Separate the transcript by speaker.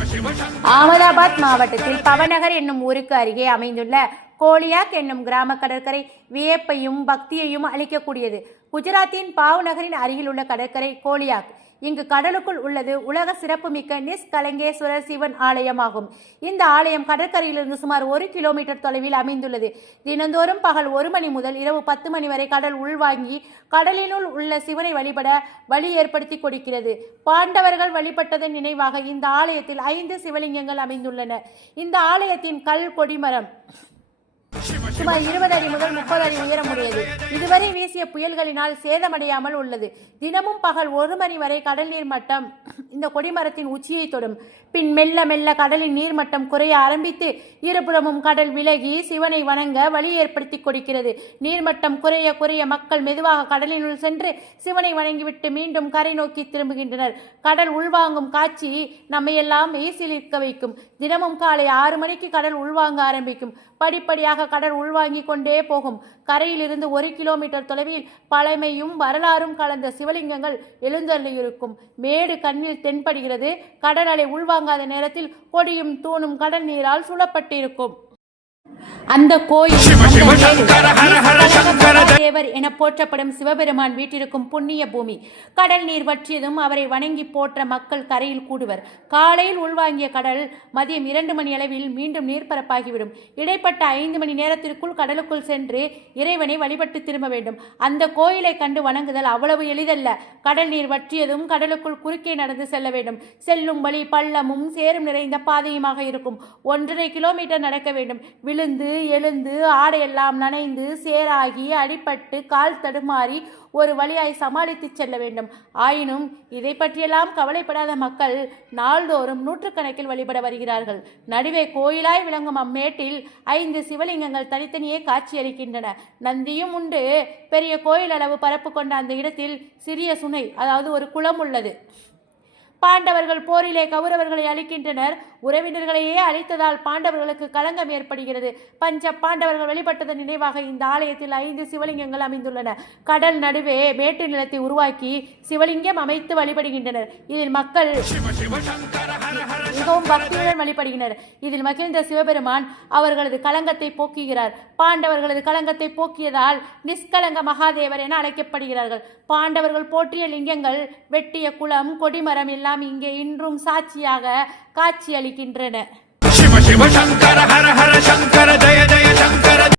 Speaker 1: அகமதாபாத் மாவட்டத்தில் பவநகர் என்னும் ஊருக்கு அருகே அமைந்துள்ள கோலியாக் என்னும் கிராம கடற்கரை வியப்பையும் பக்தியையும் அளிக்கக்கூடியது. குஜராத்தின் பாவ் நகரின் அருகிலுள்ள கடற்கரை கோலியாக். இங்கு கடலுக்குள் உள்ளது உலக சிறப்புமிக்க நிஸ்கலங்கேஸ்வரர் சிவன் ஆலயமாகும். இந்த ஆலயம் கடற்கரையிலிருந்து சுமார் ஒரு கிலோமீட்டர் தொலைவில் அமைந்துள்ளது. தினந்தோறும் பகல் ஒரு மணி முதல் இரவு பத்து மணி வரை கடல் உள்வாங்கி கடலினுள் உள்ள சிவனை வழிபட வழி ஏற்படுத்தி கொடுக்கிறது. பாண்டவர்கள் வழிபட்டதன் நினைவாக இந்த ஆலயத்தில் ஐந்து சிவலிங்கங்கள் அமைந்துள்ளன. இந்த ஆலயத்தின் கல் கொடிமரம். சுமார் இருபது அடி முதல் முப்பது அடி உயரமுடையது இதுவரை வீசிய புயல்களினால் சேதமடையாமல் உள்ளது. தினமும் பகல் ஒரு மணி வரை கடல் நீர் மட்டம் இந்த கொடிமரத்தின் உச்சியை தொடும். பின் மெல்ல மெல்ல கடலின் நீர்மட்டம் குறைய ஆரம்பித்து இருபுறமும் கடல் விலகி சிவனை வணங்க வழி ஏற்படுத்தி கொடுக்கிறது. நீர்மட்டம் குறைய குறைய மக்கள் மெதுவாக கடலினுள் சென்று சிவனை வணங்கிவிட்டு மீண்டும் கரை நோக்கி திரும்புகின்றனர். கடல் உள்வாங்கும் காட்சி நம்மையெல்லாம் மெய்சிலிருக்க வைக்கும். தினமும் காலை ஆறு மணிக்கு கடல் உள்வாங்க ஆரம்பிக்கும். படிப்படியாக கடல் உள்வாங்கிக் கொண்டே போகும். கரையிலிருந்து ஒரு கிலோமீட்டர் தொலைவில் பழமையும் வரலாறும் கலந்த சிவலிங்கங்கள் எழுந்தள்ளியிருக்கும். மேடு கண்ணில் தென்படுகிறது. கடல் அலை உள்வாங்காத நேரத்தில் கொடியும் தூணும் கடல் நீரால் சூழப்பட்டிருக்கும். அந்த கோயில் தேவர் என போற்றப்படும் சிவபெருமான் வீட்டிருக்கும் புண்ணிய பூமி. கடல் நீர் வற்றியதும் அவரை வணங்கி போற்ற மக்கள் கரையில் கூடுவர். காலையில் உள்வாங்கிய கடல் மதியம் இரண்டு மணி அளவில் மீண்டும் நீர்ப்பரப்பாகிவிடும். இடைப்பட்ட ஐந்து மணி நேரத்திற்குள் கடலுக்குள் சென்று இறைவனை வழிபட்டு திரும்ப வேண்டும். அந்த கோயிலை கண்டு வணங்குதல் அவ்வளவு எளிதல்ல. கடல் நீர் வற்றியதும் கடலுக்குள் குறுக்கே நடந்து செல்ல வேண்டும். செல்லும் வழி பள்ளமும் சேரும் நிறைந்த பாதையுமாக இருக்கும். ஒன்றரை கிலோமீட்டர் நடக்க வேண்டும். விழுந்து எழுந்து ஆடையெல்லாம் நனைந்து சேராகி அடிபட்டு கால் தடுமாறி ஒரு வழியாய் சமாளித்து செல்ல வேண்டும். ஆயினும் இதை பற்றியெல்லாம் கவலைப்படாத மக்கள் நாள்தோறும் நூற்றுக்கணக்கில் வழிபட வருகிறார்கள். நடுவே கோயிலாய் விளங்கும் அம்மேட்டில் ஐந்து சிவலிங்கங்கள் தனித்தனியே காட்சியளிக்கின்றன. நந்தியும் உண்டு. பெரிய கோயில் அளவு பரப்பு கொண்ட அந்த இடத்தில் சிறிய சுனை அதாவது ஒரு குளம் உள்ளது. பாண்டவர்கள் போரிலே கௌரவர்களை அழிக்கின்றனர். உறவினர்களையே அழித்ததால் பாண்டவர்களுக்கு களங்கம் ஏற்படுகிறது. பஞ்ச பாண்டவர்கள் வெளிப்பட்டதன் நினைவாக இந்த ஆலயத்தில் ஐந்து சிவலிங்கங்கள் அமைந்துள்ளன. கடல் நடுவே மேட்டு நிலத்தை உருவாக்கி சிவலிங்கம் அமைத்து வழிபடுகின்றனர். இதில் மக்கள் மிகவும் பக்தியுடன் வழிபடுகின்றனர். இதில் மகிழ்ந்த சிவபெருமான் அவர்களது களங்கத்தை போக்குகிறார். பாண்டவர்களது களங்கத்தை போக்கியதால் நிஷ்கலங்க மகாதேவர் என அழைக்கப்படுகிறார்கள். பாண்டவர்கள் போற்றிய லிங்கங்கள் வெட்டிய குளம் கொடிமரம் எல்லாம் இங்கே இன்றும் சாட்சியாக காட்சியளிக்கின்றன.